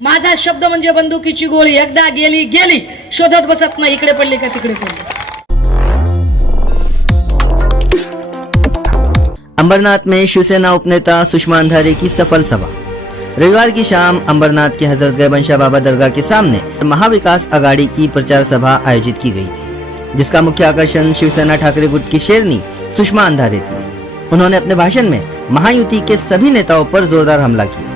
माझा शब्द म्हणजे बंदुकीची गोळी, एकदा गेली गेली, शोधत बसत नाही इकडे पडली का तिकडे पडली। अंबरनाथ में शिवसेना उपनेता सुषमा अंधारे की सफल सभा। रविवार की शाम अंबरनाथ के हजरतगंज बंशा बाबा दरगाह के सामने महाविकास आघाड़ी की प्रचार सभा आयोजित की गई थी, जिसका मुख्य आकर्षण शिवसेना ठाकरे गुट की शेरनी सुषमा अंधारे थी। उन्होंने अपने भाषण में महायुति के सभी नेताओं पर जोरदार हमला किया,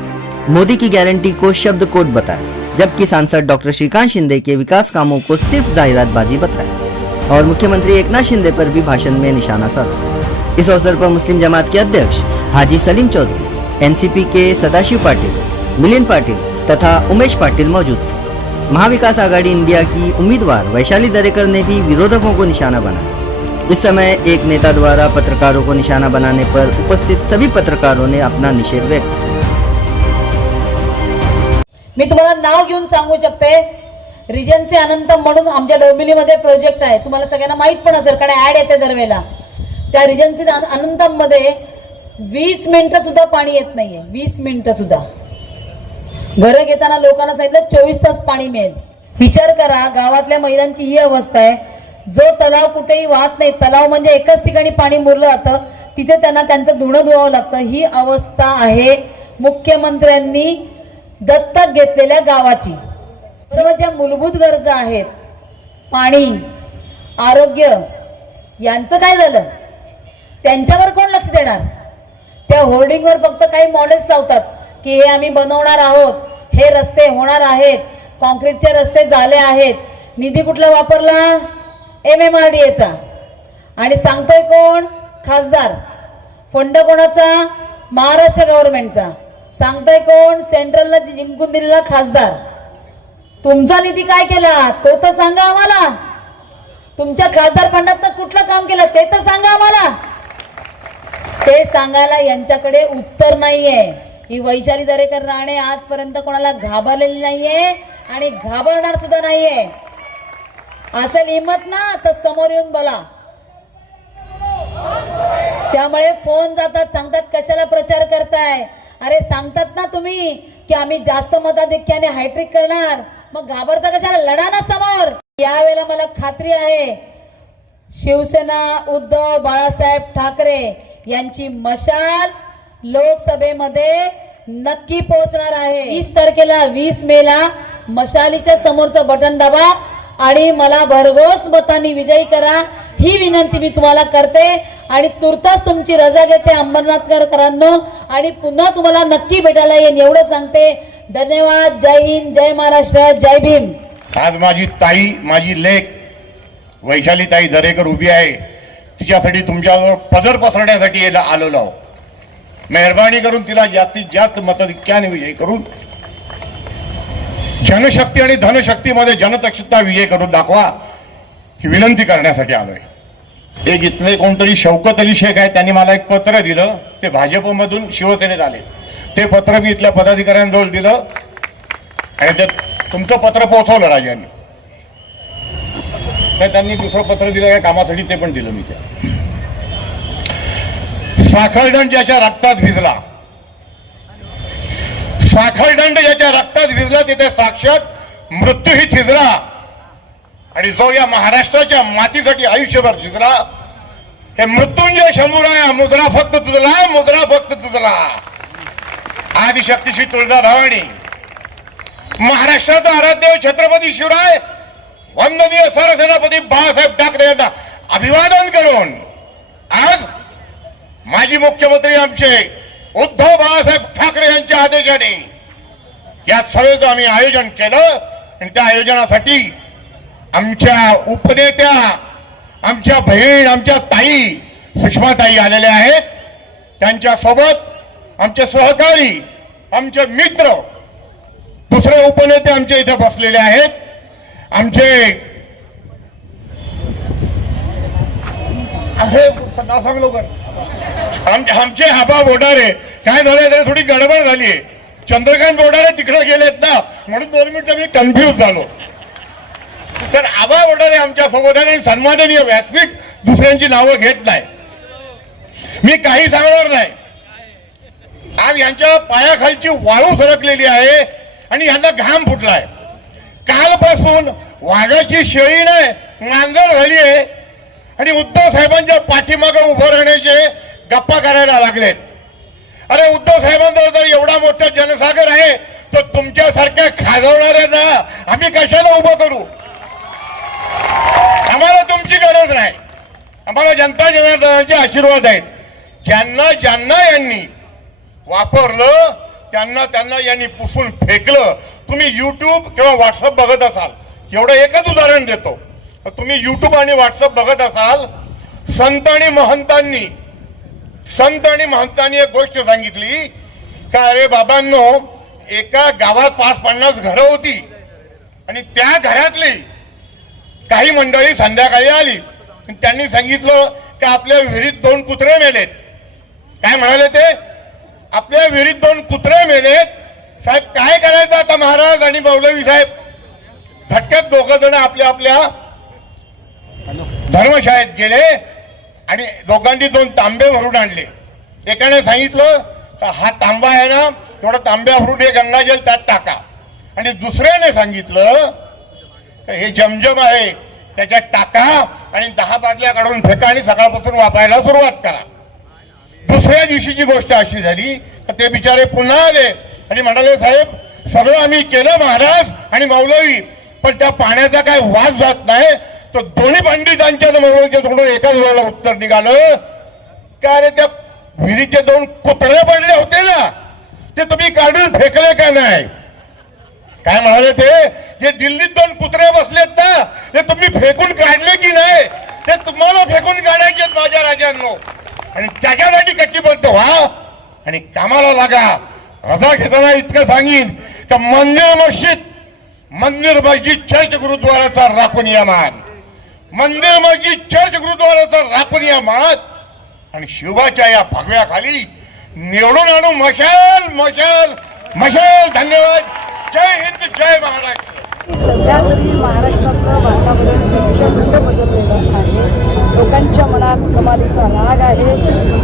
मोदी की गारंटी को शब्द कोड बताया, जबकि सांसद डॉक्टर श्रीकांत शिंदे के विकास कामों को सिर्फ जाहिरातबाजी बताया और मुख्यमंत्री एकनाथ शिंदे पर भी भाषण में निशाना साधा। इस अवसर पर मुस्लिम जमात के अध्यक्ष हाजी सलीम चौधरी, एनसीपी के सदाशिव पाटिल, मिलिंद पाटिल तथा उमेश पाटिल मौजूद थे। महाविकास आघाड़ी इंडिया की उम्मीदवार वैशाली दरेकर ने भी विरोधकों को निशाना बनाया। इस समय एक नेता द्वारा पत्रकारों को निशाना बनाने पर उपस्थित सभी पत्रकारों ने अपना निषेध व्यक्त किया। मी तुम्हाला नाव घेऊन सांगू शकते, रिजन्सी अनंतम म्हणून आमच्या डोंबिवलीमध्ये प्रोजेक्ट आहे, तुम्हाला सगळ्यांना माहित पण असेल कारण ऍड येते दरवेळेला। त्या रिजन्सी अनंतम मध्ये 20 मिनिटं सुद्धा पाणी येत नाहीये, 20 मिनिटं सुद्धा। घर घेताना लोकांना सांगितलं 24 तास पाणी मिळेल। विचार करा, गावातल्या महिलांची ही अवस्था आहे, जो तलाव कुठेही वाहत नाही, तलाव म्हणजे एकच ठिकाणी पाणी मुरलं जातं, तिथे त्यांना त्यांचं धुणं धुवावं लागतं। ही अवस्था आहे मुख्यमंत्र्यांनी दत्तक घेतलेल्या गावाची। ज्या मूलभूत गरजा आहेत, पाणी, आरोग्य, यांचं काय झालं? त्यांच्यावर कोण लक्ष देणार? त्या होर्डिंगवर फक्त काही मॉडेल्स लावतात की हे आम्ही बनवणार आहोत, हे रस्ते होणार आहेत, कॉन्क्रीटचे रस्ते झाले आहेत। निधी कुठला वापरला? MMRDAचा। आणि सांगतोय कोण? खासदार। फंड कोणाचा? महाराष्ट्र गव्हर्नमेंटचा। सांगतोय कोण? सेंट्रलला जिंकून दिलेला खासदार। तुमचा निधी काय केला तो तर सांगा आम्हाला। तुमच्या खासदार फंडात कुठलं काम केलं ते तर सांगा आम्हाला। ते सांगायला यांच्याकडे उत्तर नाहीये। ही वैशाली दरेकर राणे आजपर्यंत कोणाला घाबरलेली नाहीये आणि घाबरणार सुद्धा नाहीये। असेल हिम्मत ना तर समोर येऊन बोला। त्यामुळे फोन जातात, सांगतात कशाला प्रचार करताय? अरे सांगतात ना तुम्ही की आम्ही जास्त मताधिक्याने हायट्रिक करणार, मग घाबरता कशाला? लढा ना समोर। यावेळेला मला खात्री आहे शिवसेना उद्धव बाळासाहेब ठाकरे यांची मशाल लोकसभेमध्ये नक्की पोहोचणार आहे। 20 तारखेला 20 मेला मशालीच्या समोरचं बटन दाबा आणि मला भरघोस मतांनी विजयी करा, ही विनंती मी तुम्हाला करते। आणि तुर्तास तुमची रजा घेते अंबरनाथकरांनो, आणि पुन्हा तुम्हाला नक्की भेटायला येईन एवढं सांगते। धन्यवाद। जय हिंद, जय महाराष्ट्र, जय भीम। आज माझी ताई, माझी लेक वैशाली ताई दरेकर उभी आहे, तिच्यासाठी तुमच्याजवळ पदर पसरण्यासाठी आलेलो आहो। मेहरबानी करून तिला जास्तीत जास्त मताधिक्याने विजयी करून जनशक्ती आणि धनशक्तीमध्ये जनदक्षता विजय करून दाखवा, ही विनंती करण्यासाठी आलोय। एक इथले कोणतरी शौकत अली शेख आहे, त्यांनी मला एक पत्र दिलं, ते भाजपमधून शिवसेनेत आले। ते पत्र मी इथल्या पदाधिकाऱ्यांजवळ दिलं आणि ते तुमचं पत्र पोहोचवलं राजांनी। त्यांनी दुसरं पत्र दिलं काय कामासाठी, ते पण दिलं मी। त्या साखळदंड ज्याच्या रक्तात भिजला, साखळदंड ज्याच्या रक्तात भिजला तिथे साक्षात मृत्यूही थिजला, आणि जो या महाराष्ट्राच्या मातीसाठी आयुष्यभर झिजला, हे मृत्युंजय शंभूराया, मुद्रा फक्त तुझला, मुद्रा फक्त तुझला। आदिशक्तीशी तुळजा भवानी, महाराष्ट्राचा आराध्य छत्रपती शिवराय, वंदनीय सरसेनापती बाळासाहेब ठाकरे यांना अभिवादन करून आज माजी मुख्यमंत्री आमचे उद्धव बाळासाहेब ठाकरे यांच्या आदेशाने या सभेचं आम्ही आयोजन केलं। आणि त्या आयोजनासाठी आमच्या उपनेत्या, आमच्या बहीण, आमच्या ताई सुषमाताई आलेल्या आहेत। त्यांच्यासोबत आमचे सहकारी, आमचे मित्र, दुसरे उपनेते आमचे इथे बसलेले आहेत। नाव सांग लवकर। आमचे आबा बोडारे, काय झालंय त्याला थोडी गडबड झालीये, चंद्रकांत बोडारे तिकडे गेलेत ना, म्हणून 2 मिनिटं मी कन्फ्यूज झालो। तर आबा बोडारे आमच्या सोबत आहे आणि सन्माननीय व्यासपीठ दुसऱ्यांची नावं घेत नाही, मी काही सांगणार नाही। आज यांच्या पायाखालची वाळू सरकलेली आहे आणि यांना घाम फुटलाय. कालपासून वाघाची शेळी नाही मांजर झाली आहे आणि उद्धव साहेबांच्या पाठीमागे उभं राहण्याचे गप्पा करायला लागलेत. अरे उद्धव साहेबांचा जर एवढा मोठा जनसागर आहे तर तुमच्यासारख्या खाजवणाऱ्यांना आम्ही कशाला उभं करू? आम्हाला तुमची गरज नाही. आम्हाला जनता जनार्दनाचे आशीर्वाद आहेत. ज्यांना ज्यांना यांनी वापरलं त्यांना त्यांना यांनी पुसून फेकलं. तुम्ही युट्यूब किंवा व्हॉट्सअप बघत असाल, एवढं एकच उदाहरण देतो. तुम्ही युट्यूब आणि व्हॉट्सअप बघत असाल, संत आणि महंतांनी एक गोष्ट सांगितली का अरे बाबांनो, एका गावात 5-50 घरं होती आणि त्या घरातली काही मंडळी संध्याकाळी आली. त्यांनी सांगितलं की आपल्या विहिरीत 2 कुत्रे मेलेत. काय म्हणाले ते? आपल्या विहिरीत 2 कुत्रे मेलेत. साहेब काय करायचं आता? महाराज आणि मौलवी साहेब झटक्यात 2 जण आपल्या आपल्या धर्मशाळेत गेले आणि दोघांनी 2 तांबे भरून आणले. एकाने सांगितलं हा तांबा आहे ना, थोडं तांब्या भरून हे गंगाजल त्यात टाका. आणि दुसऱ्याने सांगितलं हे जमजम आहे त्याच्यात टाका आणि 10 बाटल्या काढून फेका आणि सकाळपासून वापरायला सुरुवात करा. दुसऱ्या दिवशीची गोष्ट अशी झाली तर ते बिचारे पुन्हा आले आणि म्हणाले साहेब सगळं आम्ही केलं महाराज आणि मौलवी, पण त्या पाण्याचा काय वास जात नाही. तर दोन्ही पंडितांच्या मौलवीच्या तोंडून एकाच वेळेला उत्तर निघालं का अरे त्या विहिरीचे 2 कुत्रे पडले होते ना, ते तुम्ही काढून फेकले का नाही? काय म्हणाले ते? जे दिल्लीत 2 कुत्रे बसलेत ना, ते तुम्ही फेकून काढले की नाही? ते तुम्हाला फेकून काढायचे माझ्या राजांनो. आणि त्याच्यासाठी कटिबद्ध व्हा आणि कामाला लागा. रजा घेताना इतकं सांगीन का मंदिर मस्जिद चर्च गुरुद्वाराचा राखून या मान. मंदिर मस्जिद चर्च गुरुद्वाराचा राखून या मान आणि शिवाच्या या भगव्याखाली निवडून आणू मशाल मशाल मशाल. धन्यवाद. जय हिंद, जय महाराष्ट्र. सध्या तरी महाराष्ट्रातलं वातावरण प्रचंड बदललेलं आहे. लोकांच्या मनात कमालीचा राग आहे.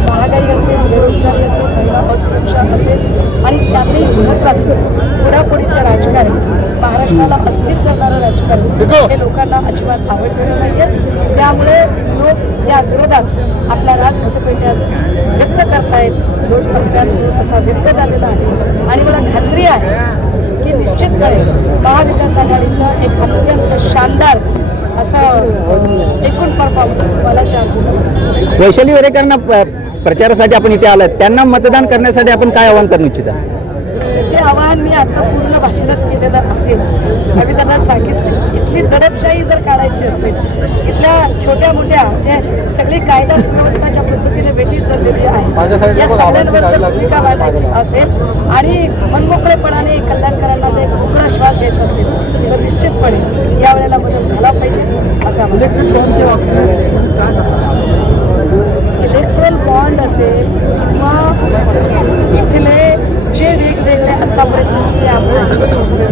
महागाई असेल, बेरोजगारी असेल, महिला असुरक्षा असेल आणि त्यातही महत्त्वाचं पुढापुढीचं राजकारण, महाराष्ट्राला अस्थिर करणारं राजकारण हे लोकांना अजिबात आवडलेलं नाही आहे. त्यामुळे लोक या विरोधात आपला राग मतपेट्यात व्यक्त करतायत. 2 टप्प्यात असा व्यक्त झालेला आहे आणि मला खात्री आहे की निश्चितपणे महाविकास आघाडीचा एक अत्यंत शानदार असं एकूण परफॉर्मन्स तुम्हाला 4 जुलै. वैशाली वेरेकरांना प्रचारासाठी आपण इथे आलात, त्यांना मतदान करण्यासाठी आपण काय आवाहन करू इच्छिता? ते आवाहन मी आता पूर्ण भाषणात केलेलं आहे. आम्ही त्यांना सांगितलं इथली दडपशाही जर काढायची असेल, इथल्या छोट्या मोठ्या म्हणजे सगळी कायदा सुव्यवस्था ज्या पद्धतीने वेठीस धरलेली आहे या सगळ्यांवर जर भूमिका वाटायची असेल आणि मनमोकळेपणाने कल्याणकरांना जर मोकळा श्वास घ्यायचा असेल तर निश्चितपणे यावेळेला बदल झाला पाहिजे असा इलेक्ट्रल बॉन्ड असेल किंवा इथले जे वेगवेगळे आतापर्यंतचे स्कॅम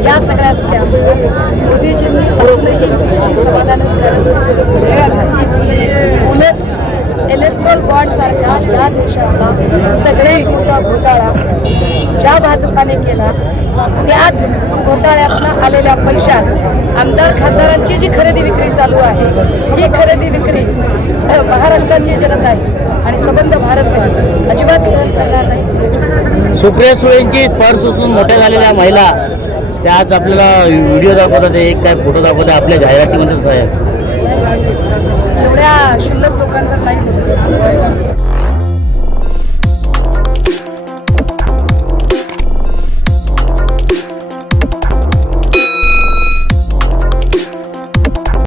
या सगळ्या स्कॅम मोदीजींनी अजूनही समाधानच उलट इलेक्ट्रल बॉन्ड सारखा या देशातला सगळे मोठा घोटाळा ज्या भाजपाने केला त्याच घोटाळ्यातनं आलेल्या पैशात आमदार खासदारांची जी खरेदी विक्री चालू आहे ही खरेदी विक्री महाराष्ट्राची जनता आहे आणि संबंध भारत अजिबात सहन करणार नाही. सुप्रिया सुळेंची पर्स उचलून मोठ्या झालेल्या महिला त्या आज आपल्याला व्हिडिओ दाखवतात, एक काय फोटो दाखवतात आपल्या जाहिरातीमध्ये साहेब. एवढ्या क्षुल्लक लोकांवर नाही.